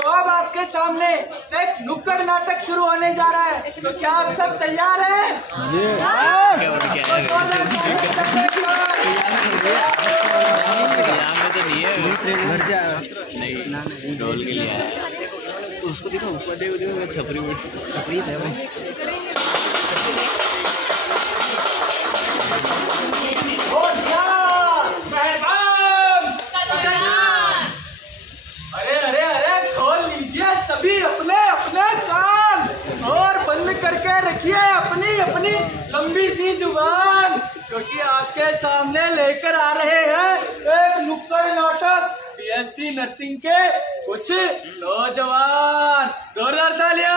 अब आपके सामने एक नुक्कड़ नाटक शुरू होने जा रहा है, तो क्या आप सब तैयार हैं? ढोल के लिए उसको देखो ऊपर देखो छपरी छपरी है भाई। अरे अरे अरे खोल लीजिए सभी अपने अपने कान और बंद करके रखिए अपनी अपनी लंबी सी जुबान, क्योंकि आपके सामने लेकर आ रहे हैं एक नुक्कड़ नाटक बीएससी नर्सिंग के कुछ नौजवान। जोरदार तालियां।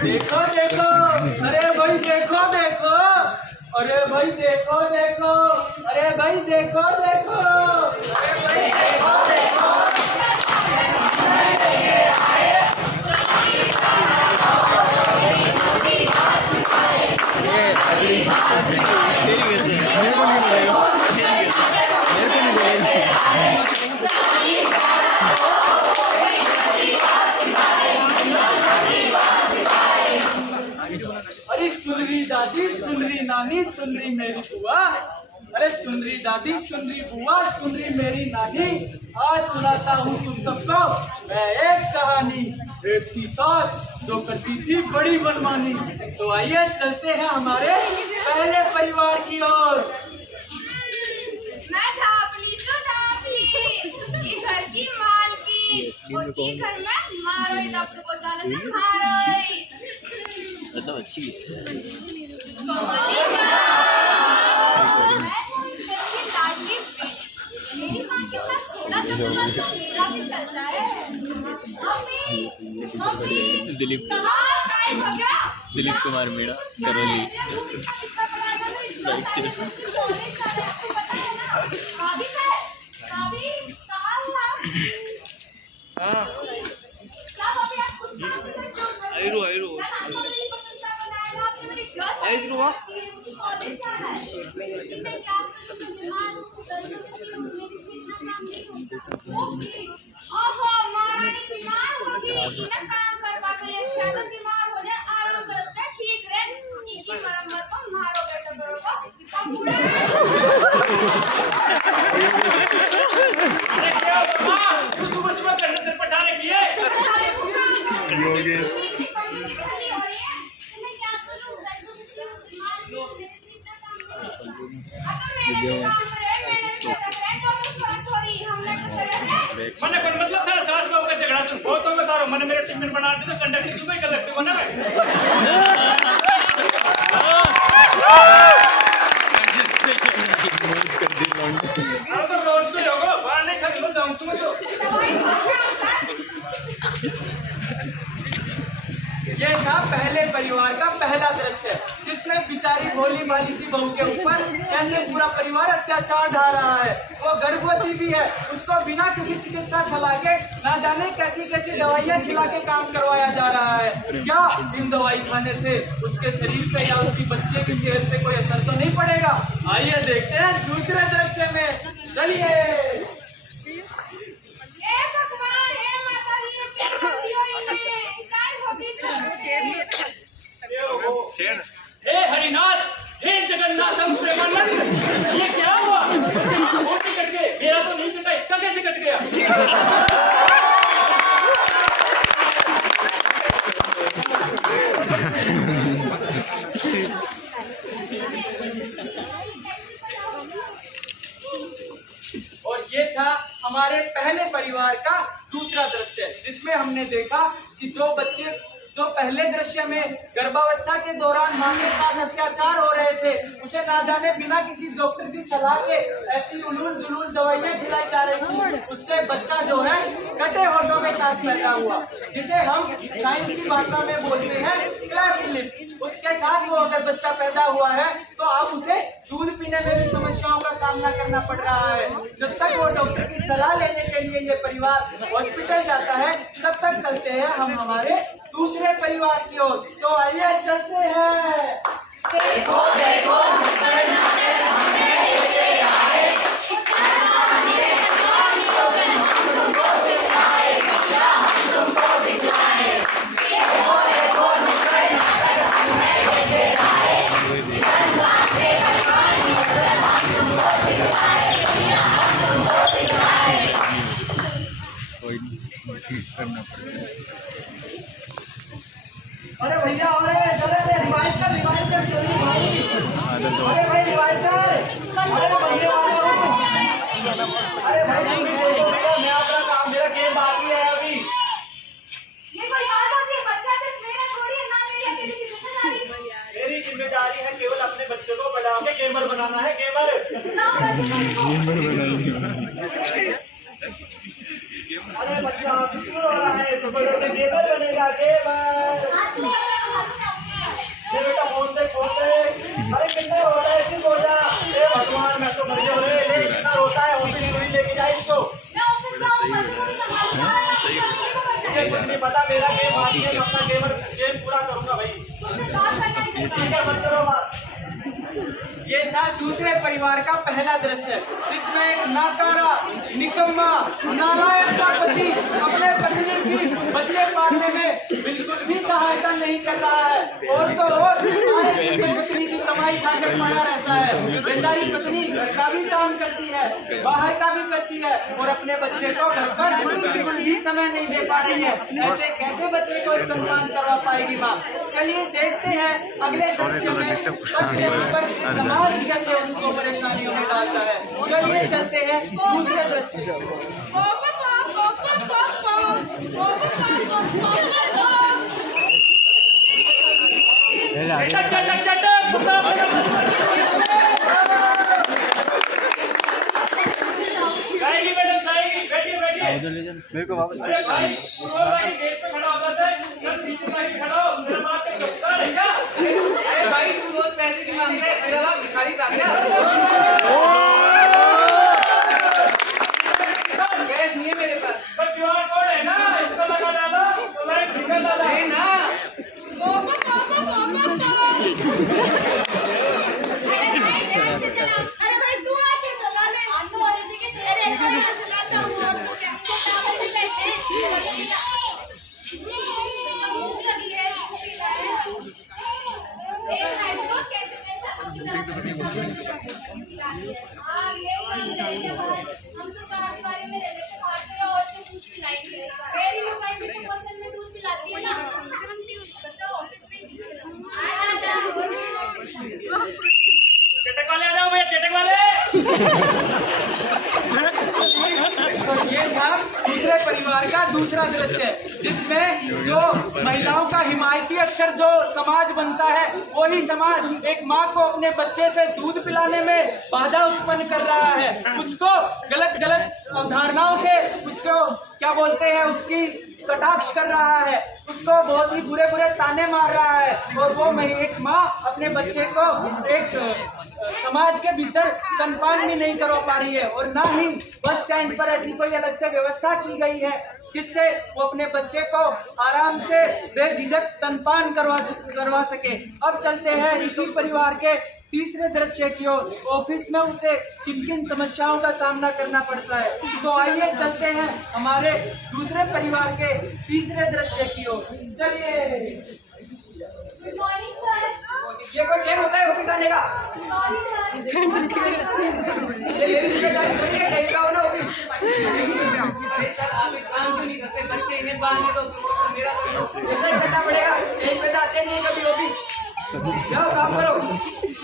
देखो देखो, अरे भाई देखो देखो, अरे भाई देखो देखो, अरे भाई देखो देखो, अरे भाई देखो देखो। अरे सुन रही दादी, सुन रही नानी, सुन रही मेरी बुआ, अरे सुन रही दादी, सुन रही बुआ, सुन रही मेरी नानी, आज सुनाता हूँ तुम सबको मैं एक कहानी। एक थी सास जो करती थी बड़ी मनमानी। तो आइए चलते हैं हमारे पहले परिवार की ओर। मैं धापली तो धापली, ये घर की मालकी, होती घर में मारो दब को बोला था मारो। मतलब अच्छी है। मेरी माँ के साथ थोड़ा तो मेरा भी चलता है। दिलीप कुमार मीणा करौली। ओहो मारने बीमार होगी, इन्हें काम करवा के लिए ज्यादा बीमार हो जाए आराम करते ठीक रहे, इनकी मरम्मत को मारो बेटा करोगा अब बूढ़े। अरे क्या माँ, तू सुबह सुबह करने से पटा रही है? योगेश मैंने मतलब था सास में होकर झगड़ा सुन बहुत तो बता रहा हूँ, मैंने मेरे टीम में बना दी तो कंडक्टर क्यों कोई कलेक्टिव बना है? अरे तो रोज पे होगा बाहर नहीं खाली मत जाऊँ तुम्हें तो। ये था पहले परिवार का पहला दृश्य, जिसमें बेचारी भोली भाली सी बहू के ऊपर कैसे पूरा परिवार अत्याचार ढा रहा है। वो गर्भवती भी है, उसको बिना किसी चिकित्सा सलाह के ना जाने कैसी कैसी दवाइयाँ खिला के काम करवाया जा रहा है। क्या इन दवाई खाने से उसके शरीर पे या उसकी बच्चे की सेहत पे कोई असर तो नहीं पड़ेगा? आइए देखते हैं दूसरे दृश्य में, चलिए। हे हरिनाथ, हे जगन्नाथम प्रेमानंद, ये क्या हुआ? मोती कट गए, मेरा तो नहीं कटा, इसका कैसे कट गया? और ये था हमारे पहले परिवार का दूसरा दृश्य, जिसमें हमने देखा कि जो बच्चे जो पहले दृश्य में गर्भावस्था के दौरान मां के साथ अत्याचार हो रहे थे, उसे ना जाने बिना किसी डॉक्टर की सलाह के ऐसी उलूल जुलूल दवाइयां खिलाई जा रही थी, उससे बच्चा जो है कटे होठों के साथ पैदा हुआ, जिसे हम साइंस की भाषा में बोलते हैं क्लेफ्ट लिप। उसके साथ वो अगर बच्चा पैदा हुआ है तो अब उसे दूध पीने में भी समस्याओं का सामना करना पड़ रहा है। जब तक वो डॉक्टर की सलाह लेने के लिए ये परिवार हॉस्पिटल जाता है, तब तक चलते हैं हम हमारे दूसरे परिवार की ओर। तो आइए चलते हैं। देखो देखो अरे भैया अरे रिवाइज कर चलिए भाई। अरे भाई रिवाइज कर। अरे भैया अरे भाई मैं अपना काम मेरा गेम बाकी है अभी। ये कोई बात होती है? बच्चा सिर्फ मेरा थोड़ी है, ना मेरी अकेली की जिम्मेदारी। मेरी जिम्मेदारी है केवल अपने बच्चे को बढ़ा के गेमर बनाना है, गेमर। ना अरे बच्चा क्यों रो रहा है? तो बड़े में गेमर बनेगा, गेमर। ये बेटा फोन दे। अरे कितना रो रहा है? क्यों रोजा? हे भगवान मैं तो मर गया रे। कितना रोता है? ऑफिस लेके जाए इसको। मैं ऑफिस जाऊं, बच्चे को भी संभालना है। मुझे कुछ नहीं पता, मेरा गेम बाकी है, अपना गेम पूरा करूंगा भाई। तुमसे बात करना ही ठीक है मत करो बात। ये था दूसरे परिवार का पहला दृश्य जिसमें एक नाकारा, निकम्मा, नालायक सा पति अपने पत्नी की बच्चे पालने में बिल्कुल भी सहायता नहीं कर रहा है और तो और सारे दिन पत्नी की कमाई खाकर पड़ा रहता है। बेचारी पत्नी घर का भी काम करती है, बाहर का भी करती है और अपने बच्चे को घर पर बिल्कुल भी समय नहीं दे पा रही है। ऐसे कैसे बच्चे को स्तनपान करवा पाएगी माँ? चलिए देखते हैं अगले दृश्य में समाज कैसे उसको परेशानियों में डालता है। चलिए चलते हैं दूसरे दृश्य। मेरे को वापस गेट पे खड़ा होता है, खड़ा हो मेरे बात पे रहेगा। अरे भाई तू रोज पैसे क्यों मांगता है? मेरा बाप भिखारी था क्या? कैश नहीं है मेरे पास। QR कोड है ना, इसको लगा डालो तो लाइट निकल डाला। नहीं ना। अरे भाई तू आके चला ले। तो और जगह तेरे को यहाँ चलाता हूँ और तो क्या हमको टावर पे बैठे हैं। भूख लगी है, भूख है। एक साइड को कैसे पैसा की तरह से हाँ ये काम जाएंगे बाहर। हम तो कार बारे में रहते थे बाहर से और तो दूध पिलाएंगे। मेरी मम्मी भी तो बोतल में दूध पिलाती है ना। बच्चा ऑफिस में आ जा। चटक वाले आ जाओ भैया, चटक वाले। तो ये था दूसरे परिवार का दूसरा दृश्य जिसमें जो महिलाओं का हिमायती अक्सर जो समाज बनता है वही समाज एक माँ को अपने बच्चे से दूध पिलाने में बाधा उत्पन्न कर रहा है। उसको गलत अवधारणाओं से उसको क्या बोलते हैं उसकी कटाक्ष कर रहा है, उसको बहुत ही बुरे ताने मार रहा है और वो एक माँ अपने बच्चे को एक समाज के भीतर स्तनपान भी नहीं करवा पा रही है और ना ही बस स्टैंड पर ऐसी कोई अलग से व्यवस्था की गई है जिससे वो अपने बच्चे को आराम से बेझिझक स्तनपान करवा सके। अब चलते हैं इसी परिवार के तीसरे दृश्य की ओर। ऑफिस में उसे किन समस्याओं का सामना करना पड़ता है, तो आइए चलते हैं हमारे दूसरे परिवार के तीसरे दृश्य की ओर। चलिए। Good morning sir. ये कोई टाइम होता है ऑफिस आने का? Morning sir. ये मेरी जिम्मेदारी थोड़ी है, नहीं का हो ना ऑफिस। अरे सर आप एक काम क्यों नहीं करते? बच्चे इन्हें पालने तो मेरा पैसा ही करना पड़ेगा। एक पैसा आते नहीं है कभी ऑफिस। जाओ काम करो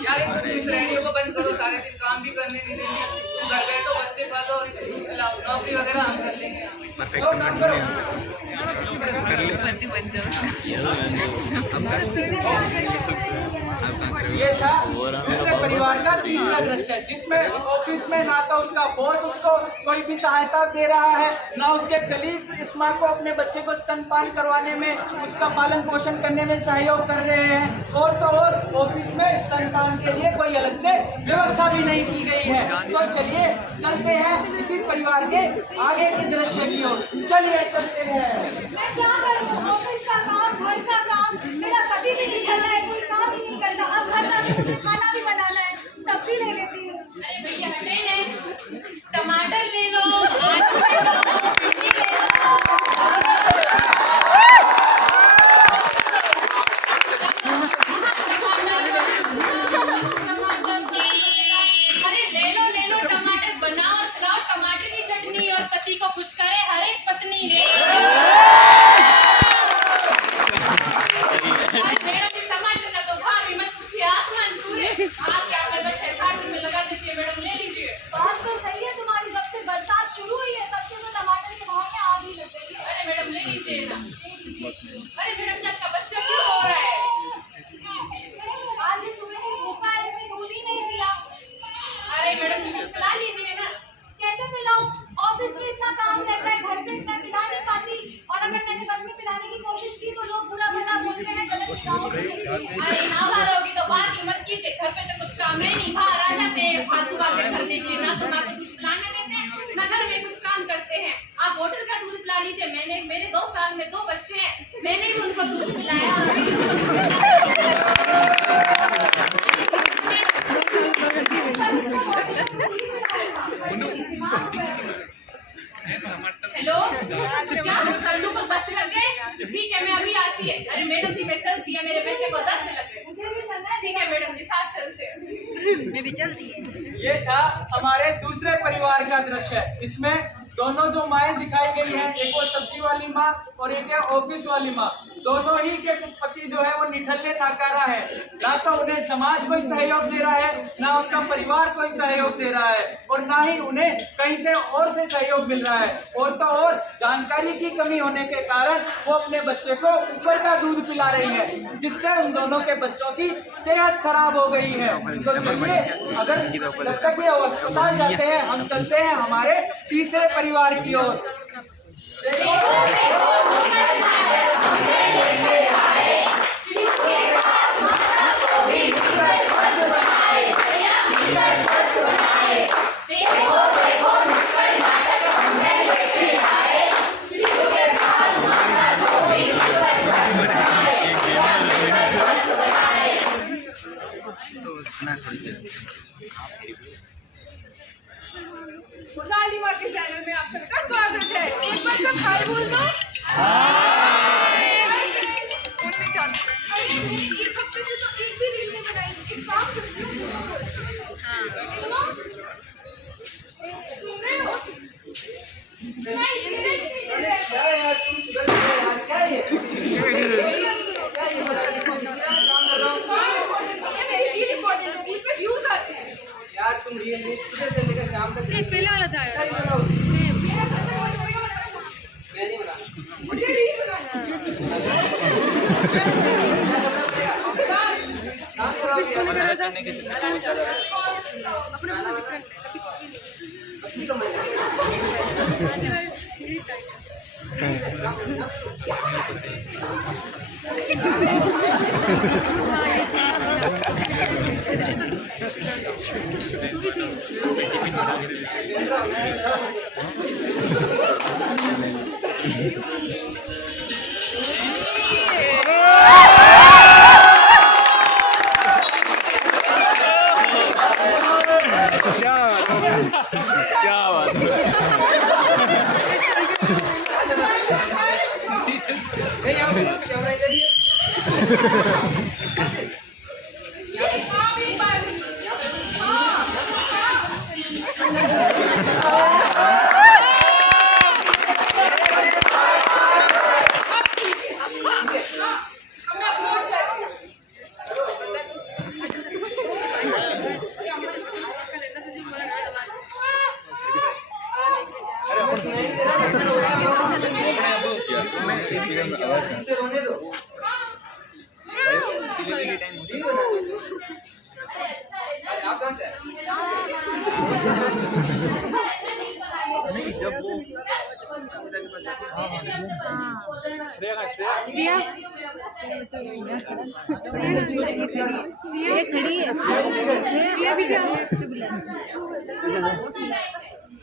यार। एक तो तुम इस रेडियो को बंद करो, सारे दिन काम भी करने नहीं देंगे। तुम घर बैठो, बच्चे पालो और इसको दूध पिलाओ। नौकरी वगैरह हम कर लेंगे। जाओ काम करो। ये था दूसरे परिवार का तीसरा दृश्य जिसमें ऑफिस में ना तो उसका बॉस उसको कोई भी सहायता दे रहा है, ना उसके कलीग्स इस माँ को अपने बच्चे को स्तनपान करवाने में उसका पालन पोषण करने में सहयोग कर रहे हैं और तो और ऑफिस में स्तनपान के लिए कोई अलग से व्यवस्था भी नहीं की गई है। तो चलिए चलते हैं इसी परिवार के आगे के दृश्य की ओर। चलिए चलते हैं। मैं क्या करूं? ऑफिस का काम, घर का काम, मेरा पति भी निकल रहा है, कोई काम ही नहीं करता। अब घर जाके मुझे खाना भी बनाना है, सब्जी ले लेती हूँ। अरे भैया हटे नहीं, टमाटर ले लो, आलू ले लो, भिंडी ले लो। अरे ले लो टमाटर बनाओ और खिलाओ। टमाटर की चटनी और पति को खुश करे हर एक पत्नी है। करते हैं। आप होटल का दूध पिला लीजिए। मैंने मेरे 2 साल में 2 बच्चे हैं, मैंने भी उनको दूध पिलाया और अभी भी उनको हेलो, क्या सल्लू को 10 लग गए? ठीक है, मैं अभी आती है। अरे मैडम जी, मैं चलती है, मेरे बच्चे को 10 लग गए। ठीक है मैडम जी, साथ चलते हैं। मैं भी चलती है। ये था हमारे दूसरे परिवार का दृश्य। इसमें दोनों जो माएँ दिखाई गई हैं, एक वो सब्जी वाली माँ और एक है ऑफिस वाली माँ, दोनों ही के पति जो है वो निठल्ले नाकारा है। ना तो उन्हें समाज कोई सहयोग दे रहा है, ना उनका परिवार कोई सहयोग दे रहा है, और ना ही उन्हें कहीं से और से सहयोग मिल रहा है। और तो और जानकारी की कमी होने के कारण वो अपने बच्चे को ऊपर का दूध पिला रही है, जिससे उन दोनों के बच्चों की सेहत खराब हो गई है। तो चलिए, अगर जब तक ये अस्पताल जाते हैं, हम चलते हैं हमारे तीसरे परिवार की ओर। लालिमा के चैनल में आप सबका स्वागत है। एक बार सब हाय बोल दो। अरे मैंने 1 हफ्ते से तो एक भी रील नहीं बनाई। एक काम करती हूँ, सुन रहे हो? मेरी रील इंपॉर्टेंट है, रील पे व्यूज आते हैं। यार तुम रील सुबह से लेकर शाम तक पहले वाला था क्या बनाओ? मैं नहीं बना। मुझे रील बनाना डांस कराओगे यार? करने के चक्कर में जा रहा है। अपनी कमाई क्या बात है। नहीं आओ, कैमरा इधर ही है। इसे रोने दो। आप कहाँ से आए? श्रेया खड़ी है। श्रेया भी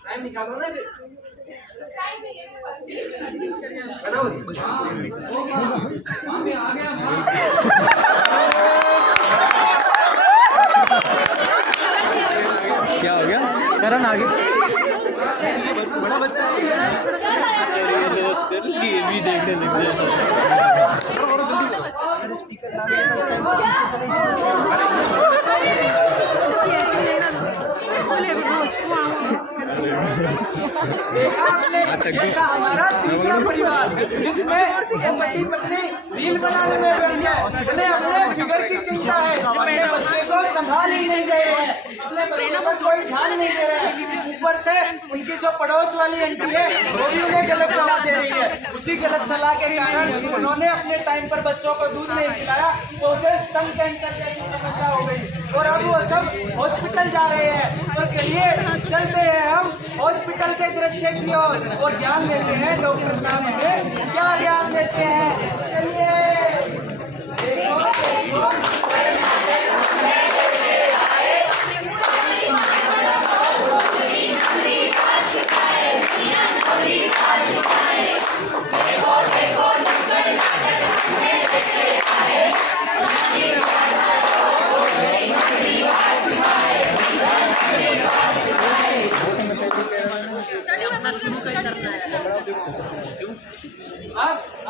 टाइम निकालो ना फिर। बनाओ। क्या हो गया? करण आगे बड़ा बच्चा ये भी देखने लग हमारा तीसरा परिवार, जिसमें ये पति पत्नी रील बनाने में व्यस्त है। उन्हें अपने फिगर की चिंता है, अपने बच्चे को संभाल ही नहीं रहे हैं, अपने बच्चे पर कोई ध्यान नहीं दे रहे हैं। ऊपर से उनकी जो पड़ोस वाली आंटी है, वो भी उन्हें गलत सलाह दे रही है। उसी गलत सलाह के कारण उन्होंने अपने टाइम पर बच्चों को दूध नहीं पिलाया, तो उसे स्तन कैंसर जैसी समस्या हो गई और अब वो सब हॉस्पिटल जा रहे हैं। तो चलिए चलते हैं हम हॉस्पिटल के दृश्य की ओर और ज्ञान देते हैं। डॉक्टर साहब हमें क्या ज्ञान देते हैं, चलिए। देखो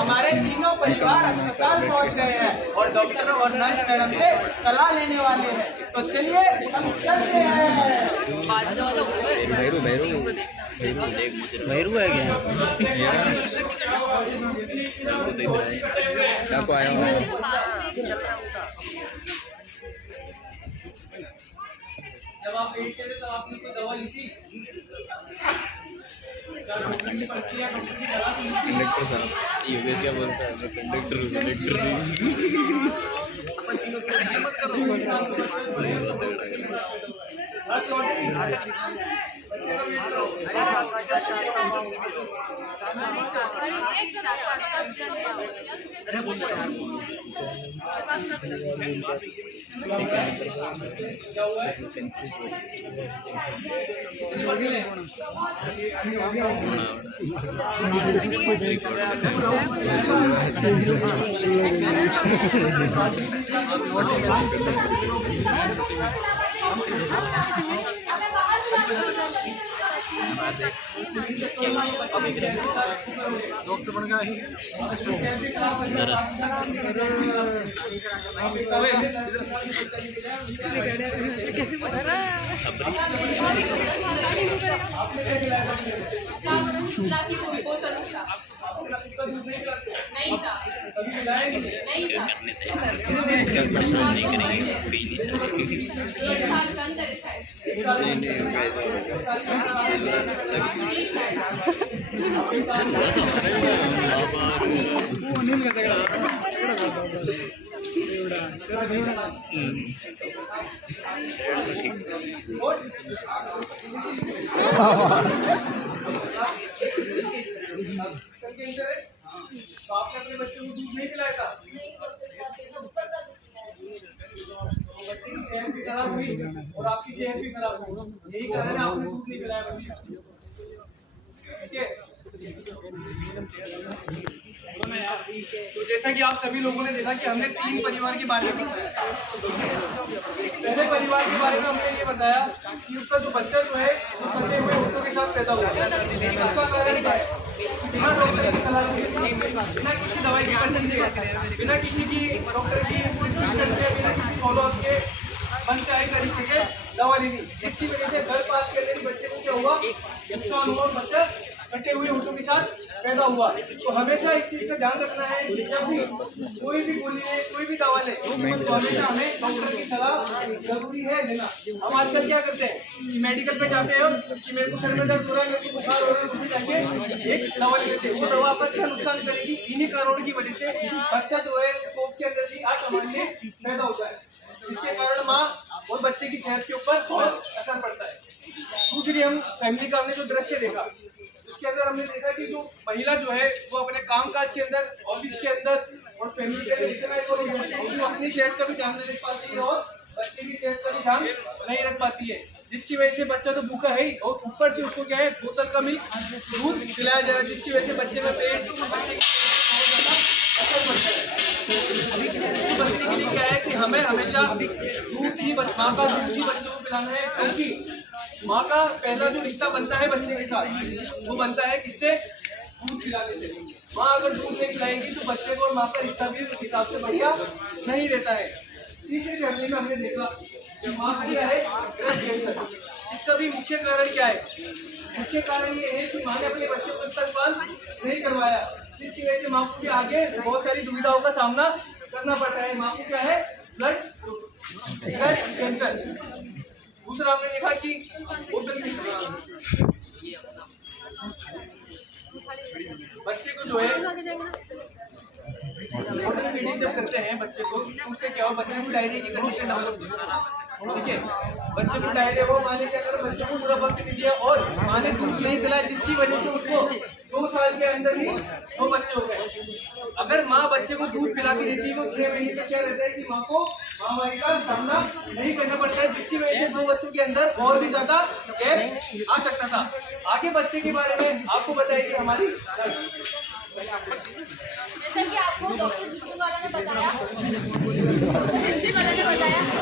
हमारे तीनों परिवार अस्पताल पहुंच गए हैं और डॉक्टर और नर्स मैडम से सलाह लेने वाले हैं। तो चलिए हम चलते हैं। भैरू है क्या को आया हूँ जब आप पेट से थे तब आपने कोई दवा ली थी? कंडक्टर साहब योगेश क्या बोलता है कंडक्टर डॉक्टर बन गया कैसे बता रहा है? नहीं था नहीं था एक साल के अंदर तो आपने अपने बच्चे को दूध नहीं पिलाया था? बच्चे की सेहत भी खराब हुई और आपकी सेहत भी खराब हुई, यही कारण है आपने दूध नहीं पिलाया बच्चे को। ठीक है। तो जैसा कि आप सभी लोगों ने देखा कि हमने 3 परिवार के बारे में बताया। पहले परिवार के बारे में हमने ये बताया कि उसका जो बच्चा जो है वो फटे हुए होठों के साथ पैदा हुआ है। उसका कारण क्या है? बिना डॉक्टर की सलाह के, बिना किसी दवाई के, बिना किसी की डॉक्टर की, बिना किसी फॉलोअप के मनचाहे तरीके से दवा लेनी, जिसकी वजह से गर्भपात के अंदर बच्चे को क्या हुआ, नुकसान हुआ, बच्चा कटे हुए होठों के साथ पैदा हुआ। तो हमेशा इस चीज का ध्यान रखना है कि जब भी कोई भी गोली ले, कोई भी दवा ले, तो हमेशा हमें डॉक्टर की सलाह जरूरी है लेना। हम आजकल क्या करते हैं कि मेडिकल पे जाते हैं और कि मेरे को सर में दर्द हो रहा है, मेरे को बुखार हो रहा है, उसे जाके एक दवा ले लेते हैं। वो दवा आपका क्या नुकसान करेगी? इन्हीं कारणों की वजह से बच्चा जो है कोख के अंदर ही असामान्य पैदा होता है, जिसके कारण माँ और बच्चे की सेहत के ऊपर बहुत असर पड़ता है। दूसरी, हम फैमिली का हमने जो दृश्य देखा उसके अंदर हमने देखा कि जो महिला जो है वो अपने कामकाज के अंदर, ऑफिस के अंदर और फैमिली के अंदर इतना वो अपनी सेहत का भी ध्यान नहीं रख पाती है और बच्चे की सेहत का भी ध्यान नहीं रख पाती है, जिसकी वजह से बच्चा तो भूखा है ही और ऊपर से उसको क्या है बोतल का मिल्क दूध पिलाया जा रहा है, जिसकी वजह से बच्चे में पेट, बच्चे की असर पड़ता है। तो बचने के लिए क्या है कि हमें हमेशा दूध ही माँ का दूध ही बच्चों को पिलाना है, क्योंकि माँ का पहला जो रिश्ता बनता है बच्चे के साथ वो बनता है किससे? दूध पिलाने से। माँ अगर दूध नहीं पिलाएगी तो बच्चे को और माँ का रिश्ता भी उस हिसाब से बढ़िया नहीं रहता है। तीसरी फैमिली में हमने देखा कि माँ की है ब्रेस्ट कैंसर। इसका भी मुख्य कारण क्या है? मुख्य कारण ये है कि माँ ने अपने बच्चों को स्तनपान नहीं करवाया, जिसकी वजह से माँ को आगे बहुत सारी दुविधाओं का सामना करना पड़ता है। माँ को क्या है? Breast cancer. दूसरा हमने देखा कि बच्चे को जो है फीडिंग जब करते हैं बच्चे को, तो उससे क्या हो, बच्चे को डायरिया की कंडीशन डेवलप होती है। ठीक है, बच्चे को डायरिया हो, माँ ने क्या करा, बच्चे को पूरा वक्त नहीं दिया और माँ ने दूध नहीं पिलाया, जिसकी वजह से उसको 2 साल के अंदर ही 2 बच्चे हो गए। अगर माँ बच्चे को दूध पिलाती रहती है तो 6 महीने तक क्या रहता है कि माँ को महामारी का सामना नहीं करना पड़ता है, जिसकी वजह से 2 बच्चों के अंदर और भी ज्यादा गैप आ सकता था। आगे बच्चे के बारे में आपको बताएगी हमारी जैसा कि आपको डॉक्टर जितू वाला ने बताया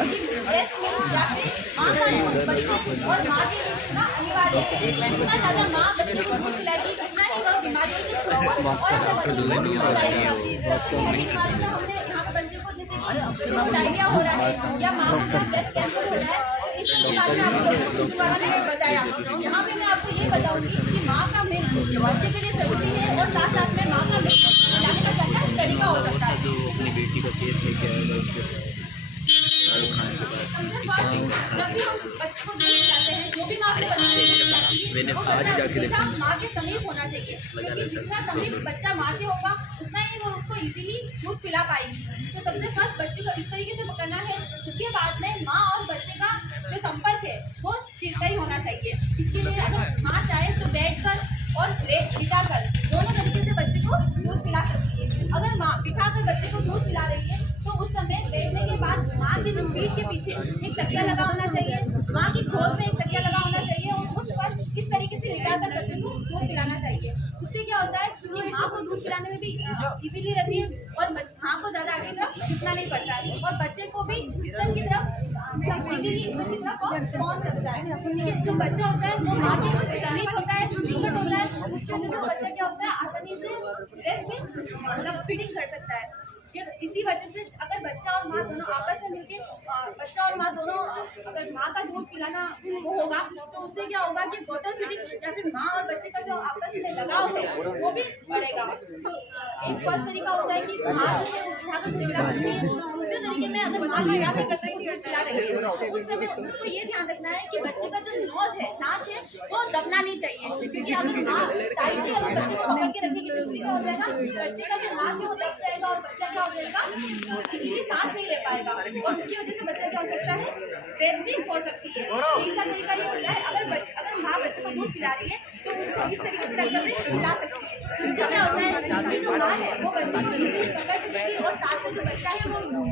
कि ब्रेस्ट मिल्क या फिर माँ का दूध बच्चे और माँ के लिए इतना अनिवार्य है। जितना ज़्यादा माँ बच्चे को दूध पिलाएगी उतना ही वह बीमारियों से और अपने बच्चे को बचाएगी। हमने यहाँ पे बच्चे को जैसे कि डायरिया हो रहा है या माँ को ब्रेस्ट कैंसर हो रहा है, इसके बारे में आपको डॉक्टर जितू वाला ने बताया। यहाँ पे मैं आपको ये बताऊँगी कि माँ का मिल्क बच्चे के लिए जरूरी है और साथ साथ में माँ का मिल्क पिलाने का क्या तरीका हो सकता है। जो अपनी बेटी का केस लेके आएगा उसके शाहरुख खान के पास उसकी सेटिंग जब भी हम बच्चे को दूध पिलाते हैं जो भी माँ को मैंने आज जाके देखा माँ के समीप होना चाहिए, क्योंकि जितना समीप बच्चा माँ के होगा उतना ही वो उसको इजीली दूध पिला पाएगी। तो सबसे फर्स्ट बच्चे को इस तरीके से पकड़ना है। उसके बाद में माँ और बच्चे का जो संपर्क है वो सही होना चाहिए। इसके लिए अगर माँ चाहे तो बैठकर और बिठाकर दोनों तरीके से बच्चे को दूध पिला सकती है। अगर माँ बिठाकर बच्चे को दूध पिला रही है तो उस समय बैठने के बाद माँ की जो पीठ के पीछे एक तकिया लगा होना चाहिए, माँ की गोद में एक तकिया लगा होना चाहिए और उस पर इस तरीके से लिटाकर बच्चे को दूध पिलाना चाहिए। उससे क्या होता है कि माँ को दूध पिलाने में भी इजीली रहती है और माँ को ज़्यादा आगे तरफ झुकना नहीं पड़ता है और बच्चे को भी स्तन की तरफ इजीली स्तन की तरफ पहुँच सकता है। ठीक है, जो बच्चा होता है वो माँ के समीप होता है, निकट होता है, उसकी वजह से बच्चा क्या होता है आसानी से ब्रेस्ट में मतलब फीडिंग कर सकता है। ये इसी वजह से अगर बच्चा और माँ दोनों आपस में मिलके बच्चा और माँ दोनों अगर माँ का दूध पिलाना वो होगा तो उससे क्या होगा कि बॉटल फीडिंग या फिर माँ और बच्चे का जो आपस में लगाव है वो भी बढ़ेगा। तो एक फर्स्ट तरीका होता है कि माँ जो है वो यहाँ पर पिला सकती है। दूसरे तरीके में अगर माँ का यहाँ तक बच्चे को दूध पिला रही है तो उस समय उसको ये ध्यान रखना है कि बच्चे का जो नोज है नाक है वो दबना नहीं चाहिए, क्योंकि अगर माँ टाइटली अगर बच्चे को पकड़ के रखेगी तो उसमें क्या हो जाएगा बच्चे का जो नाक है वो दब जाएगा और बच्चा क्या हो जाएगा इसीलिए सांस नहीं ले पाएगा और उसकी वजह से बच्चा क्या हो सकता है डेथ भी हो सकती है। तीसरा तरीका ये होता है अगर माँ बच्चे को दूध पिला रही है तो उसको इस तरीके से रखकर भी पिला सकती है। जो क्या होता है जो माँ है वो बच्चे को इजीली पकड़ सकेगी और साथ में जो बच्चा है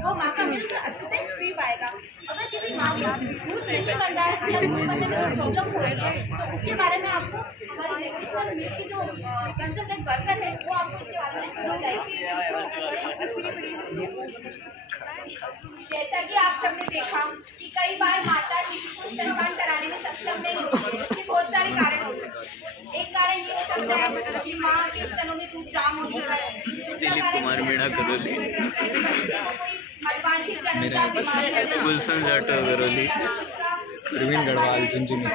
वो माँ का मिल्क अच्छे से पी पाएगा। अगर किसी माँ को दूध नहीं बन रहा है या दूध बनने में कोई प्रॉब्लम हो रही है तो उसके बारे में आपको हमारी न्यूट्रिशन मिल्क की जो कंसल्टेंट वर्कर है वो आपको इसके बारे में बताएगी। जैसा कि आप सबने देखा कि कई बार माता शिशु को स्तनपान कराने में सक्षम नहीं होती है, इसके बहुत सारे कारण हो सकते हैं। एक कारण ये हो सकता है कि माँ के स्तनों में दूध जाम हो चुका है। दिलीप कुमार मीणा करोली, गुलशन जाटव करोली, प्रवीण गढ़वाल झुंझुनू,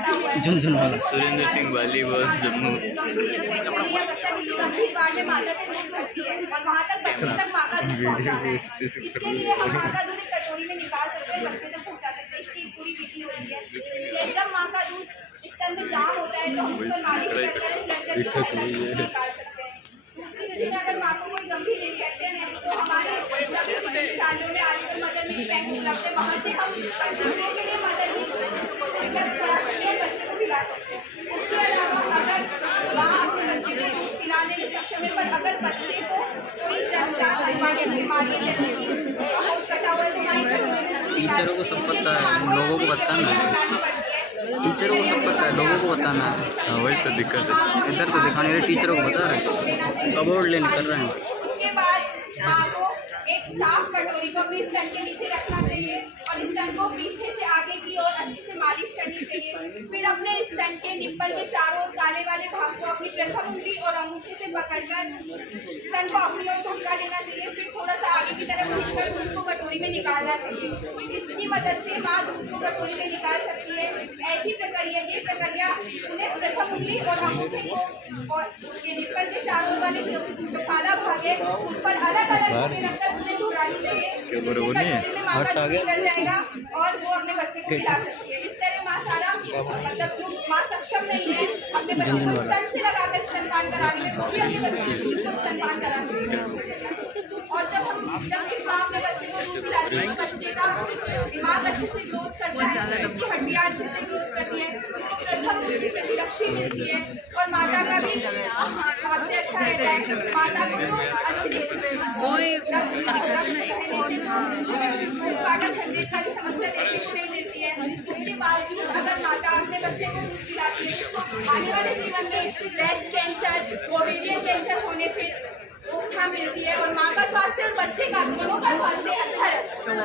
सुरेंद्र सिंह बाली बॉस जम्मू। इसके लिए हम माँ का दूध एक कटोरी में निकाल सकते हैं, बच्चे तक पहुँचा सकते हैं। इसकी पूरी विधि हो रही है। जब माँ का दूध स्तन में जाम होता है तो हम उसको मालिश करके निकाल सकते हैं। दूसरी विधि में अगर माँ को कोई गंभीर इन्फेक्शन है तो हमारे सभी चिकित्सालयों में आजकल मदर मिल्क बैंक उपलब्ध है, वहाँ से हम बच्चों के लिए मदर मिल्क उपलब्ध करा सकते हैं, बच्चे को पिला सकते हैं। इसके अलावा अगर वहाँ अपने बच्चे को दूध पिलाने में सक्षम है पर अगर बच्चे को कोई जन्मजात बीमारी जैसे कि कटा हुआ है तो टीचरों को सब पता है, लोगों को बताना है। टीचरों को सब पता है, लोगों को बताना है। वही तो दिक्कत है, इधर तो दिखाने रहे, टीचरों को बता रहे हैं, अवार्ड लेने कर रहे हैं। उसके बाद माँ को एक साफ कटोरी को अपने स्तन के नीचे रखना चाहिए और स्तन को पीछे से आगे की ओर अच्छे से मालिश करनी चाहिए। फिर अपने स्तन के निप्पल के चारों ओर काले वाले भाग को अपनी प्रथम उंगली और अंगूठे से पकड़कर स्तन को अपनी ओर झुका देना चाहिए। फिर थोड़ा सा आगे की तरफ खींचकर दूध को कटोरी में निकालना चाहिए। इसकी मदद से माँ दूध को कटोरी में निकाल सकती है। ऐसी प्रक्रिया उन्हें प्रथम उंगली और अंगूठे को और उसके निप्पल के चारों ओर वाले जो काला भाग है उस पर अलग अलग रखकर उन्हें घुरानी चाहिए। कटोरी में माँ का दूध निकल जाएगा और वो अपने बच्चे को खिला सकती है। इस तरह माँ सारा मतलब जो माँ सक्षम नहीं है अपने बच्चे को स्तन से लगाकर स्तनपान कराने में वो भी अपने बच्चे को स्तनपान करा सकती है। और जब माँ अपने बच्चे को दूध पिलाती है तो बच्चे का दिमाग अच्छे से ग्रोथ करता है, उसकी हड्डियाँ अच्छे से ग्रोथ करती है, उसको प्रथम प्रतिरक्षी मिलती है और माता का भी स्वास्थ्य अच्छा रहता है। माता को जो पोस्टमार्टम हेमरेज वाली समस्या देखने को नहीं मिलती है। उसके बावजूद अगर माता अपने बच्चे को दूध पिलाती आने वाले जीवन में ब्रेस्ट कैंसर, ओवेरियन कैंसर होने से रोकथाम मिलती है और माँ का स्वास्थ्य और बच्चे का दोनों का स्वास्थ्य अच्छा रहता है।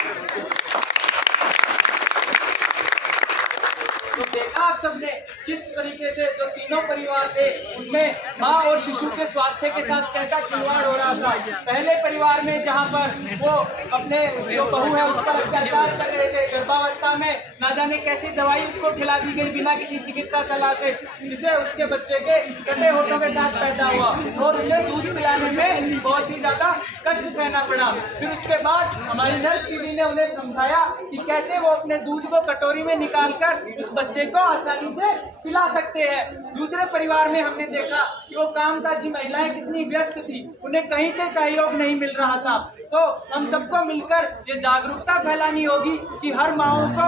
तो देखा आप सबने किस तरीके से जो तीनों परिवार थे उनमें माँ और शिशु के स्वास्थ्य के साथ कैसा खिलवाड़ हो रहा था। पहले परिवार में जहाँ पर वो अपने जो बहू है उस पर अत्याचार कर रहे थे, गर्भावस्था में ना जाने कैसी दवाई उसको खिला दी गई बिना किसी चिकित्सा सलाह से, जिसे उसके बच्चे के कटे होठों के साथ पैदा हुआ और उसे दूध पिलाने में बहुत ही ज्यादा कष्ट सहना पड़ा। फिर उसके बाद हमारी नर्स दीदी ने उन्हें समझाया कि कैसे वो अपने दूध को कटोरी में निकालकर उस बच्चे को आसानी से पिला सकते हैं। दूसरे परिवार में हमने देखा कि वो कामकाजी महिलाएं कितनी व्यस्त थी, उन्हें कहीं से सहयोग नहीं मिल रहा था। तो हम सबको मिलकर ये जागरूकता फैलानी होगी कि हर माओं को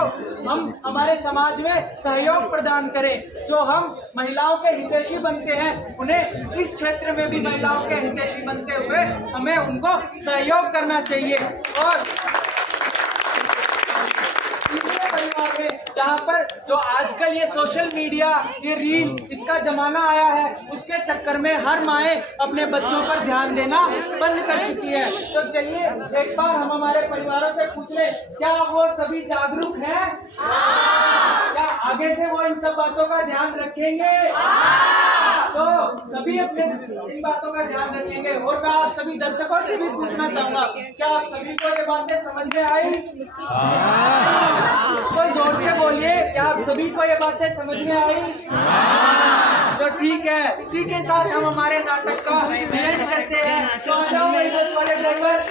हम हमारे समाज में सहयोग प्रदान करें। जो हम महिलाओं के हितैषी बनते हैं उन्हें इस क्षेत्र में भी महिलाओं के हितैषी बनते हुए हमें उनको सहयोग करना चाहिए। और तीसरे परिवार में जहाँ पर जो आजकल ये सोशल मीडिया, ये रील, इसका जमाना आया है, उसके चक्कर में हर माएँ अपने बच्चों पर ध्यान देना बंद कर चुकी है। तो चलिए एक बार हम हमारे परिवारों से पूछ लें, क्या वो सभी जागरूक हैं? क्या आगे से वो इन सब बातों का ध्यान रखेंगे? तो सभी अपने इन बातों का ध्यान रखेंगे। और मैं आप सभी दर्शकों से भी पूछना चाहूंगा, क्या आप सभी को ये बातें समझ में आई? कोई जोर से बोलिए, क्या आप सभी को ये बातें समझ में आई? तो ठीक है, इसी के साथ हम हमारे नाटक का एंड करते हैं। तो आ जाओ मेरे बस वाले ड्राइवर